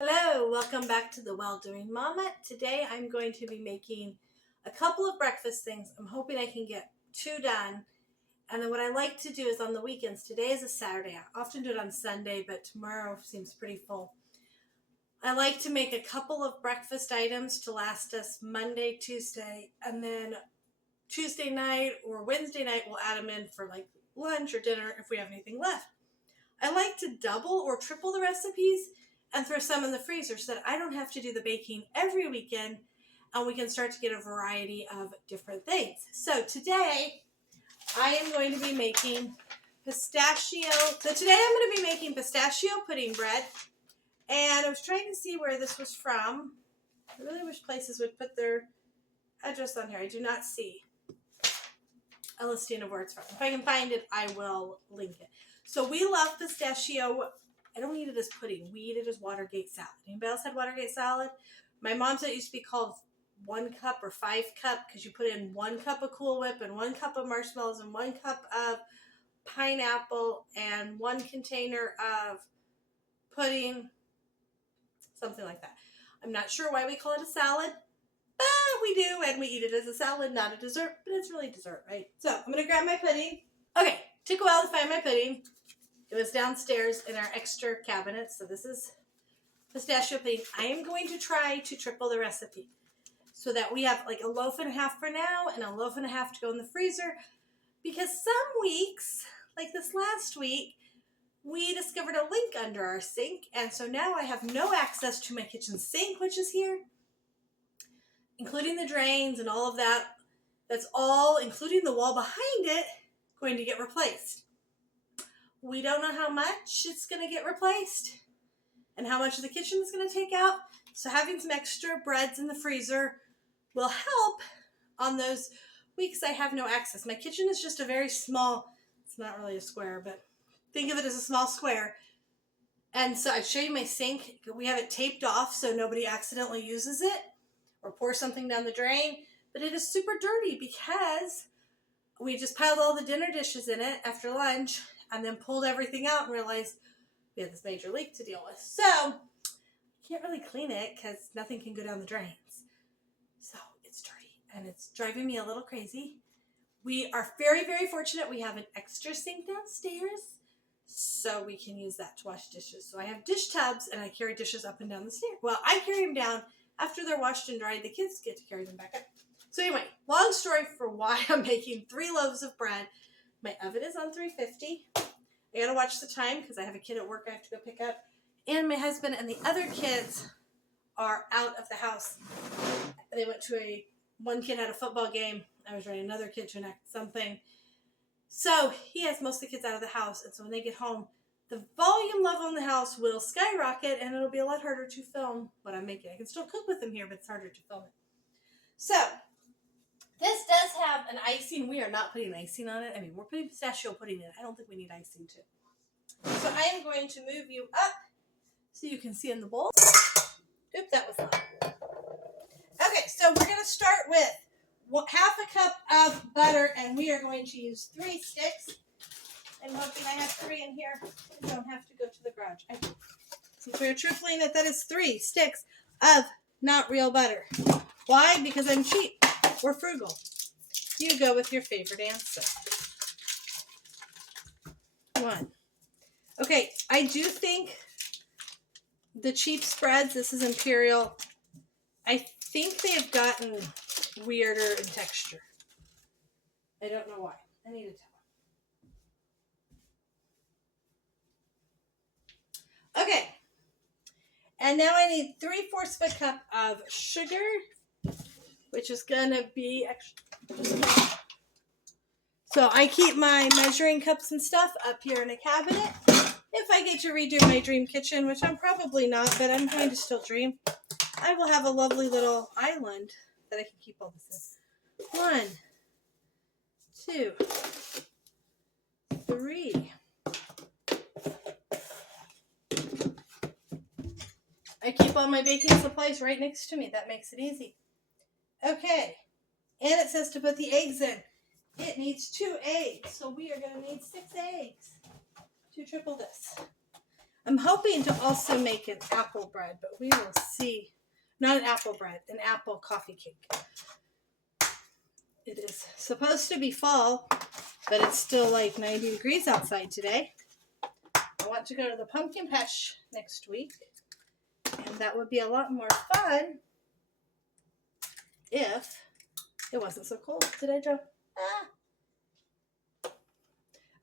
Hello, welcome back to the Well Doing Mama. Today I'm going to be making a couple of breakfast things. I'm hoping I can get two done. And then what I like to do is on the weekends, today is a Saturday. I often do it on Sunday, but tomorrow seems pretty full. I like to make a couple of breakfast items to last us Monday, Tuesday, and then Tuesday night or Wednesday night we'll add them in for like lunch or dinner if we have anything left. I like to double or triple the recipes and throw some in the freezer so that I don't have to do the baking every weekend and we can start to get a variety of different things. So today I am going to be making pistachio. So today I'm going to be making pistachio pudding bread. And I was trying to see where this was from. I really wish places would put their address on here. I do not see a listing of where it's from. If I can find it, I will link it. So we love pistachio. I don't eat it as pudding. We eat it as Watergate salad. Anybody else had Watergate salad? My mom said it used to be called 1 cup or 5 cup because you put in 1 cup of Cool Whip and 1 cup of marshmallows and 1 cup of pineapple and 1 container of pudding, something like that. I'm not sure why we call it a salad, but we do, and we eat it as a salad, not a dessert, but it's really dessert, right? So I'm going to grab my pudding. Okay, took a while to find my pudding. It was downstairs in our extra cabinet, so this is pistachio pudding. I am going to try to triple the recipe so that we have like a loaf and a half for now and a loaf and a half to go in the freezer, because some weeks, like this last week, we discovered a leak under our sink, and so now I have no access to my kitchen sink, which is here, including the drains and all of that. That's all, including the wall behind it, going to get replaced. We don't know how much it's going to get replaced and how much of the kitchen is going to take out. So having some extra breads in the freezer will help on those weeks I have no access. My kitchen is just a very small, it's not really a square, but think of it as a small square. And so I'd show you my sink. We have it taped off so nobody accidentally uses it or pours something down the drain. But it is super dirty because we just piled all the dinner dishes in it after lunch and then pulled everything out and realized we had this major leak to deal with. So I can't really clean it because nothing can go down the drains. So it's dirty and it's driving me a little crazy. We are very, very fortunate. We have an extra sink downstairs, so we can use that to wash dishes. So I have dish tubs and I carry dishes up and down the stairs. Well, I carry them down. After they're washed and dried, the kids get to carry them back up. So anyway, long story for why I'm making 3 loaves of bread. My oven is on 350. I gotta watch the time because I have a kid at work I have to go pick up. And my husband and the other kids are out of the house. They went to one kid had a football game. I was running another kid to enact something. So he has most of the kids out of the house. And so when they get home, the volume level in the house will skyrocket and it'll be a lot harder to film what I'm making. I can still cook with them here, but it's harder to film it. So this does have an icing. We are not putting icing on it. I mean, we're putting pistachio pudding in it. I don't think we need icing too. So I am going to move you up so you can see in the bowl. Oop, that was not. Okay, so we're going to start with half a cup of butter, and we are going to use 3 sticks. I'm hoping I have 3 in here. I don't have to go to the garage. Since we're tripling it, that is 3 sticks of not real butter. Why? Because I'm cheap. We're frugal. You go with your favorite answer. 1. Okay, I do think the cheap spreads, this is Imperial, I think they've gotten weirder in texture. I don't know why. I need to tell. Okay. And now I need 3/4 of a cup of sugar, which is going to be extra. So I keep my measuring cups and stuff up here in a cabinet. If I get to redo my dream kitchen, which I'm probably not, but I'm going to still dream, I will have a lovely little island that I can keep all this in. 1, 2, 3. I keep all my baking supplies right next to me. That makes it easy. Okay. And it says to put the eggs in. It needs 2 eggs. So we are going to need 6 eggs to triple this. I'm hoping to also make an apple bread, but we will see. Not an apple bread, an apple coffee cake. It is supposed to be fall, but it's still like 90 degrees outside today. I want to go to the pumpkin patch next week, and that would be a lot more fun if it wasn't so cold today, Joe.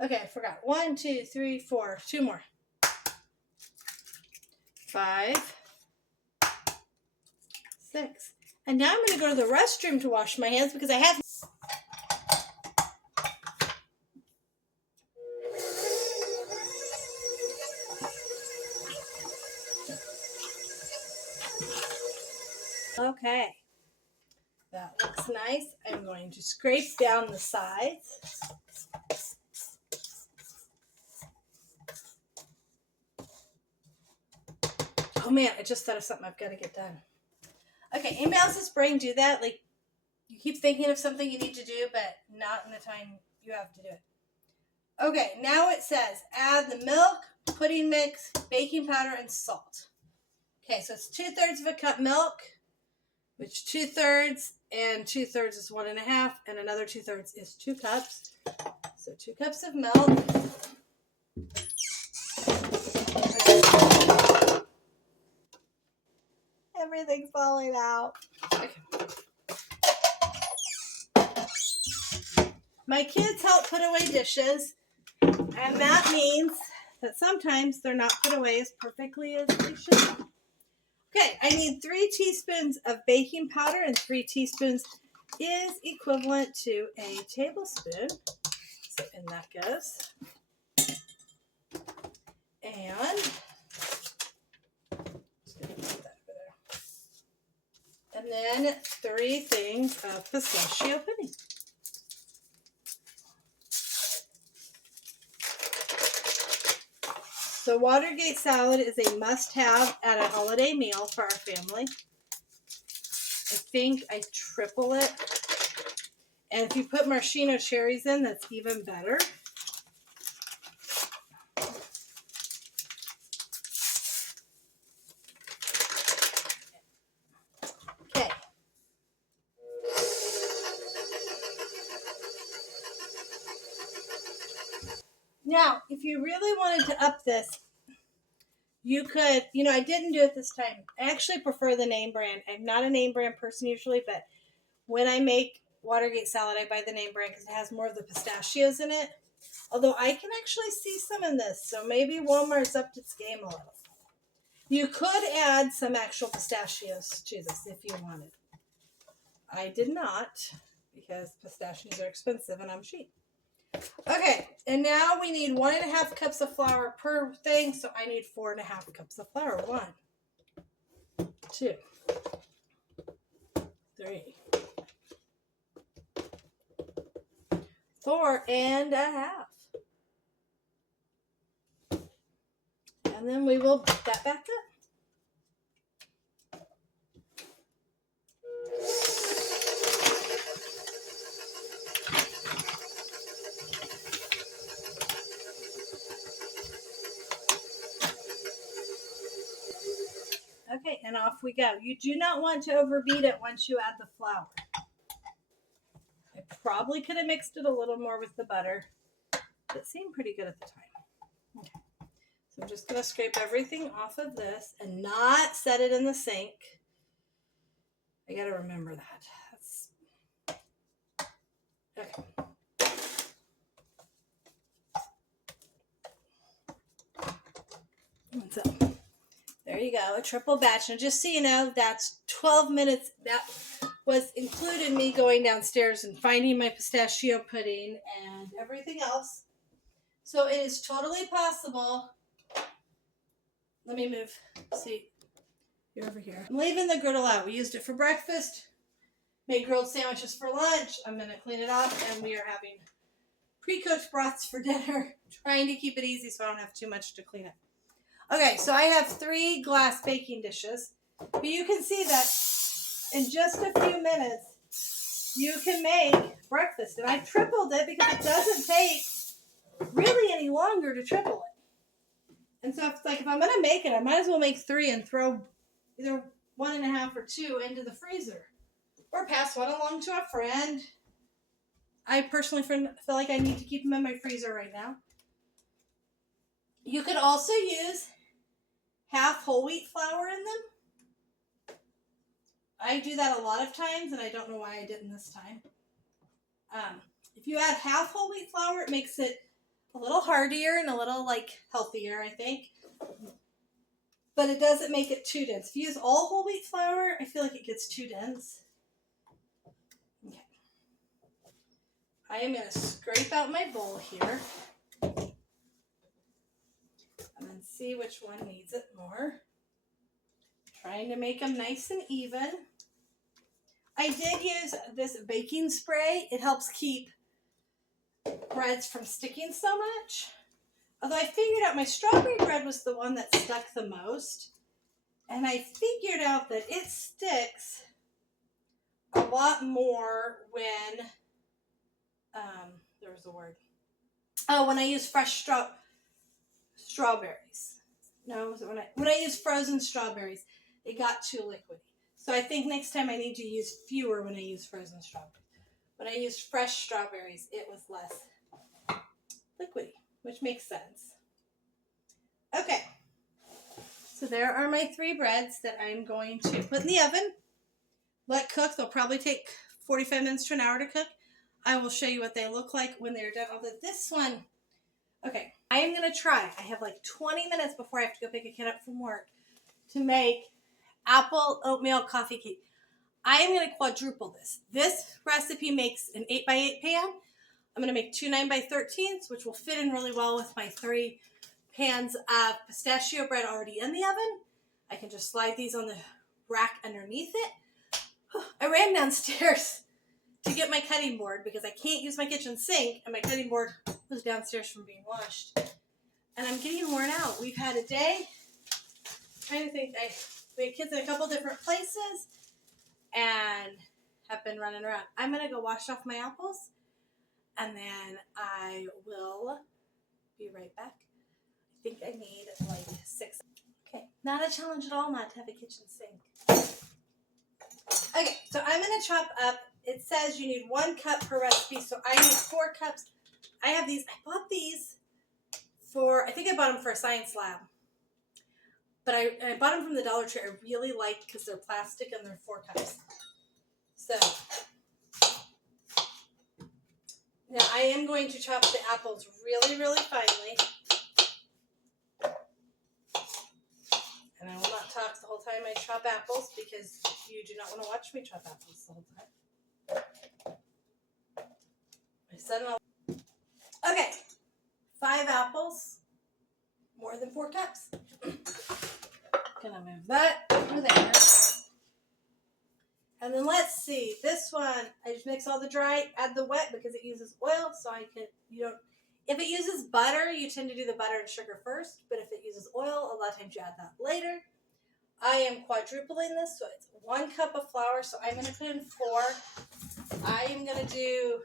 Okay, I forgot. 1, 2, 3, 4. 2 more. 5, 6. And now I'm going to go to the restroom to wash my hands because I have... Okay. That looks nice. I'm going to scrape down the sides. Oh man, I just thought of something I've got to get done. Okay, anybody else's brain do that? Like, you keep thinking of something you need to do, but not in the time you have to do it. Okay, now it says add the milk, pudding mix, baking powder, and salt. Okay, so it's 2/3 of a cup milk, which 2/3 and 2/3 is 1.5, and another 2/3 is 2 cups. So 2 cups of milk. Everything's falling out. Okay. My kids help put away dishes, and that means that sometimes they're not put away as perfectly as they should. Okay, I need 3 teaspoons of baking powder, and 3 teaspoons is equivalent to a tablespoon. So in that goes. And just gonna put that over there. And then 3 things of pistachio pudding. So Watergate salad is a must-have at a holiday meal for our family. I think I triple it. And if you put maraschino cherries in, that's even better. Okay. Now, if you really wanted to up this, you could, I didn't do it this time. I actually prefer the name brand. I'm not a name brand person usually, but when I make Watergate salad, I buy the name brand because it has more of the pistachios in it. Although I can actually see some in this, so maybe Walmart's upped its game a little. You could add some actual pistachios to this if you wanted. I did not because pistachios are expensive and I'm cheap. Okay, and now we need 1.5 cups of flour per thing, so I need 4.5 cups of flour. 1, 2, 3, 4.5. And then we will put that back up. Okay, and off we go. You do not want to overbeat it once you add the flour. I probably could have mixed it a little more with the butter. It seemed pretty good at the time. Okay. So I'm just going to scrape everything off of this and not set it in the sink. I got to remember that. Okay. So there you go, a triple batch. And just so you know, that's 12 minutes. That was included me going downstairs and finding my pistachio pudding and everything else. So it is totally possible. Let me move. See, you're over here. I'm leaving the griddle out. We used it for breakfast. Made grilled sandwiches for lunch. I'm going to clean it up, and we are having pre-cooked broths for dinner. Trying to keep it easy so I don't have too much to clean up. Okay, so I have 3 glass baking dishes. But you can see that in just a few minutes, you can make breakfast. And I tripled it because it doesn't take really any longer to triple it. And so it's like, if I'm going to make it, I might as well make 3 and throw either 1.5 or 2 into the freezer. Or pass one along to a friend. I personally feel like I need to keep them in my freezer right now. You could also use half whole wheat flour in them. I do that a lot of times, and I don't know why I didn't this time. If you add half whole wheat flour, it makes it a little heartier and a little healthier, I think. But it doesn't make it too dense. If you use all whole wheat flour, I feel like it gets too dense. Okay. I am going to scrape out my bowl here and then see which one needs it more. Trying to make them nice and even. I did use this baking spray. It helps keep breads from sticking so much. Although I figured out my strawberry bread was the one that stuck the most. And I figured out that it sticks a lot more when, there was a word. Oh, when I use fresh strawberries. No, was it when I use frozen strawberries, it got too liquidy. So I think next time I need to use fewer when I use frozen strawberries. When I used fresh strawberries, it was less liquidy, which makes sense. Okay, so there are my 3 breads that I'm going to put in the oven. Let cook. They'll probably take 45 minutes to an hour to cook. I will show you what they look like when they're done. Although this one, okay, I am going to try. I have 20 minutes before I have to go pick a kid up from work to make apple oatmeal coffee cake. I am going to quadruple this. This recipe makes an 8x8 pan. I'm going to make 2 9x13s, which will fit in really well with my 3 pans of pistachio bread already in the oven. I can just slide these on the rack underneath it. I ran downstairs to get my cutting board because I can't use my kitchen sink, and my cutting board was downstairs from being washed. And I'm getting worn out. We've had a day. I'm trying to think. We had kids in a couple different places and have been running around. I'm going to go wash off my apples, and then I will be right back. I think I need 6. Okay, not a challenge at all not to have a kitchen sink. Okay, so I'm going to chop up. It says you need 1 cup per recipe, so I need 4 cups. I have these. I bought these for, I think I bought them for a science lab. But I bought them from the Dollar Tree. I really like because they're plastic and they're 4 cups. So now I am going to chop the apples really, really finely. And I will not talk the whole time I chop apples because you do not want to watch me chop apples the whole time. I said it all. Okay, 5 apples, more than 4 cups. Gonna move that over there. And then let's see, this one, I just mix all the dry, add the wet because it uses oil, so I can, if it uses butter, you tend to do the butter and sugar first, but if it uses oil, a lot of times you add that later. I am quadrupling this, so it's 1 cup of flour, so I'm going to put in 4. I am going to do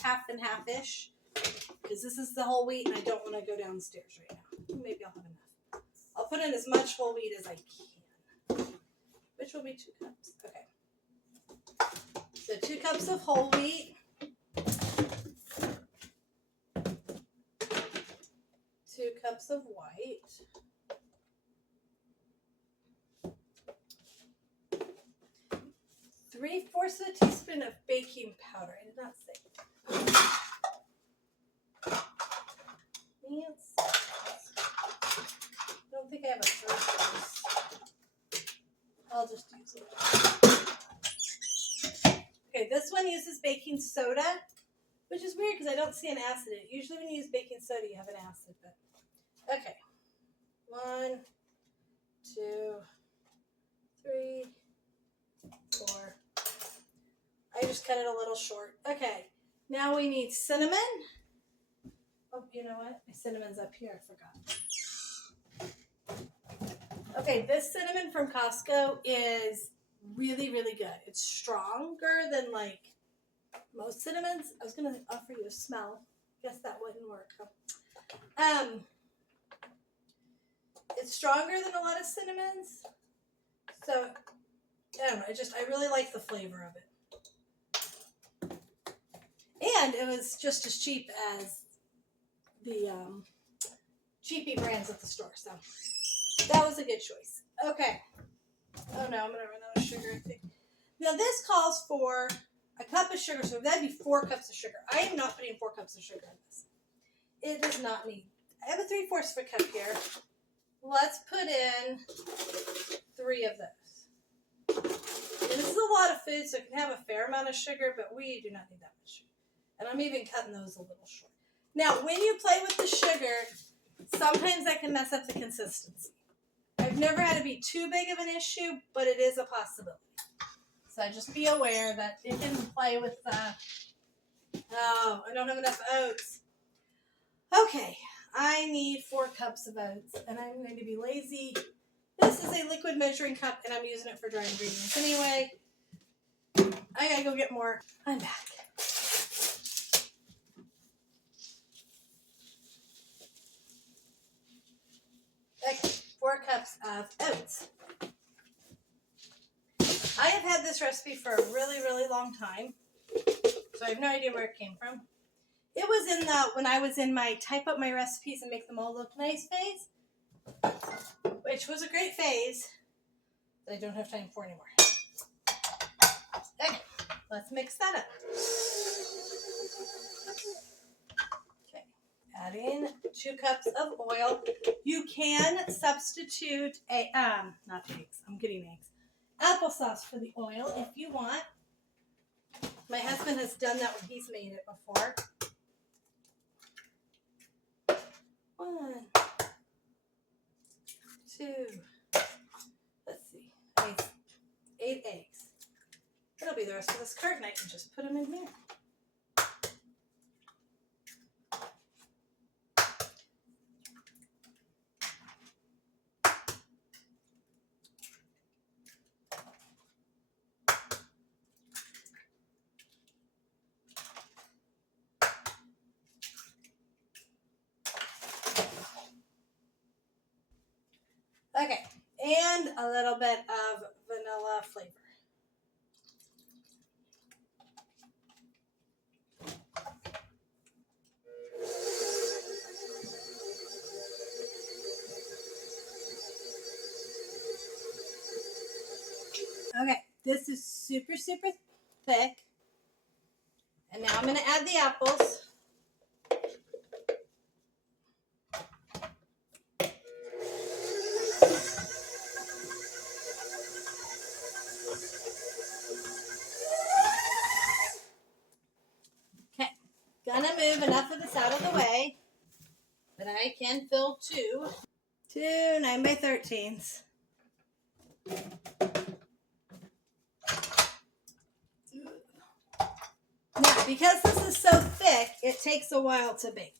half and half-ish, because this is the whole wheat, and I don't want to go downstairs right now. Maybe I'll have enough. I'll put in as much whole wheat as I can, which will be 2 cups. Okay. So 2 cups of whole wheat. 2 cups of white. 3/4 of a teaspoon of baking powder. I did not say. Yes. I don't think I have a 3/4. I'll just use it. Okay, this one uses baking soda, which is weird because I don't see an acid in it. Usually when you use baking soda, you have an acid, but okay. 1, 2, 3, 4. I just cut it a little short. Okay, now we need cinnamon. Oh, you know what? My cinnamon's up here. I forgot. Okay, this cinnamon from Costco is really, really good. It's stronger than most cinnamons. I was going to offer you a smell. Guess that wouldn't work, huh? It's stronger than a lot of cinnamons. So, I don't know. I really like the flavor of it. And it was just as cheap as the cheapy brands at the store. So, that was a good choice. Okay. Oh no, I'm going to run out of sugar, I think. Now, this calls for a cup of sugar. So, that'd be 4 cups of sugar. I am not putting 4 cups of sugar in this. It does not need. I have a 3/4 of a cup here. Let's put in 3 of those. And this is a lot of food, so it can have a fair amount of sugar, but we do not need that much sugar. And I'm even cutting those a little short. Now, when you play with the sugar, sometimes that can mess up the consistency. I've never had it be too big of an issue, but it is a possibility. So just be aware that it can play with oh, I don't have enough oats. Okay, I need 4 cups of oats, and I'm going to be lazy. This is a liquid measuring cup, and I'm using it for dry ingredients anyway. I gotta go get more. I'm back. Okay, 4 cups of oats. I have had this recipe for a really, really long time, so I have no idea where it came from. It was in when I was in my type up my recipes and make them all look nice phase, which was a great phase that I don't have time for anymore. Okay, let's mix that up. Okay, add in 2 cups of oil. You can substitute not eggs. I'm getting eggs. Applesauce for the oil if you want. My husband has done that when he's made it before. 1, 2, let's see, 8 eggs. That'll be the rest of this carton. I can just put them in here. Okay, and a little bit of vanilla flavor. Okay, this is super, super thick. And now I'm going to add the apples. Okay, gonna move enough of this out of the way that I can fill 2 9x13s. Now, because this is so thick, it takes a while to bake.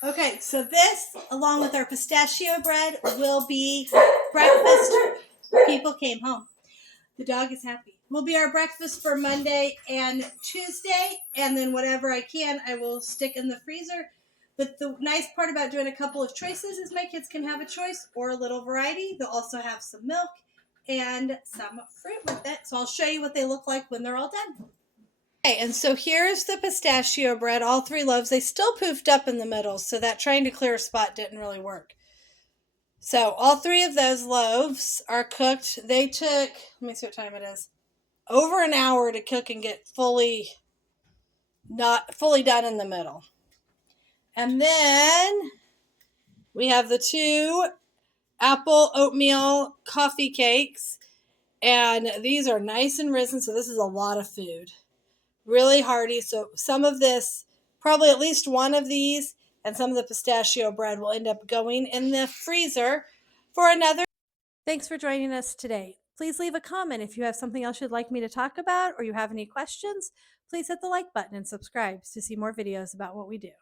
Okay, so this, along with our pistachio bread, will be breakfast. People came home. The dog is happy. Will be our breakfast for Monday and Tuesday, and then whatever I can, I will stick in the freezer. But the nice part about doing a couple of choices is my kids can have a choice or a little variety. They'll also have some milk and some fruit with it. So I'll show you what they look like when they're all done. Okay, and so here's the pistachio bread, all 3 loaves. They still poofed up in the middle, so that trying to clear a spot didn't really work. So all 3 of those loaves are cooked. They took, let me see what time it is, over an hour to cook and get not fully done in the middle. And then we have the 2 apple oatmeal coffee cakes, and these are nice and risen, so this is a lot of food. Really hearty, so some of this, probably at least one of these, and some of the pistachio bread will end up going in the freezer for another. Thanks for joining us today. Please leave a comment if you have something else you'd like me to talk about or you have any questions. Please hit the like button and subscribe to see more videos about what we do.